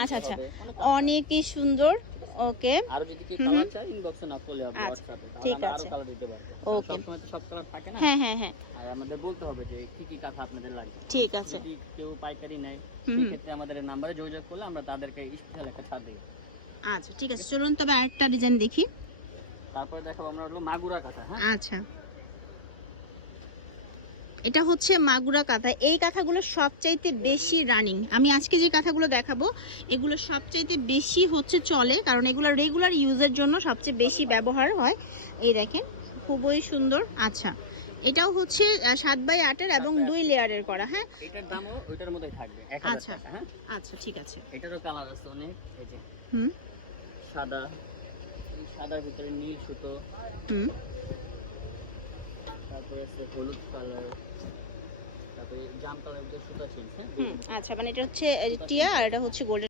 আচ্ছা আচ্ছা, হবে, অনেকই সুন্দর। ওকে, আর যদি কি কালার চাই ইনবক্সে না করলে হবে হোয়াটসঅ্যাপে, তাহলে ঠিক আমরা আরো আছে। কালার দিতে পারবো। ওকে, সব সময় তো সব কালার থাকে না। হ্যাঁ হ্যাঁ হ্যাঁ, আর আমাদের বলতে হবে যে কি কি কাঁথা আপনাদের লাগবে। ঠিক আছে। যদি কেউ পাইকারি নেয় হুম সেই হুম, ক্ষেত্রে আমাদের নাম্বারে যোগাযোগ করলে আমরা তাদেরকে স্পেশাল একটা ছাড় দিই। আচ্ছা ঠিক আছে, চলুন তবে আরেকটা ডিজাইন দেখি। তারপরে দেখাবো আমরা হলো মাগুরা কাঁথা। হ্যাঁ, আচ্ছা, এটা হচ্ছে মাগুরা কাঁথা। এই কাঁথাগুলো সবচাইতে বেশি রানিং। আমি আজকে যে কাঁথাগুলো দেখাবো এগুলো সবচাইতে বেশি হচ্ছে চলে, কারণ এগুলো রেগুলার ইউজের জন্য সবচেয়ে বেশি ব্যবহার হয়। এই দেখেন, খুবই সুন্দর। আচ্ছা, এটাও হচ্ছে 7x8 এবং 2 লেয়ারের করা। হ্যাঁ, এটার দামও ওইটার মতোই থাকবে 1000 আচ্ছা টাকা। হ্যাঁ, আচ্ছা ঠিক আছে। এটারও কালার আছে অনেক। এই যে হুম সাদা, এই সাদার ভিতরে নীল সুতো, হুম, তারপরে আছে হলুদ কালার, তারপরে জাম কালার যে সুতা চেঞ্জ। হ্যাঁ, হুম, আচ্ছা, মানে এটা হচ্ছে টিয়া আর এটা হচ্ছে গোল্ডেন।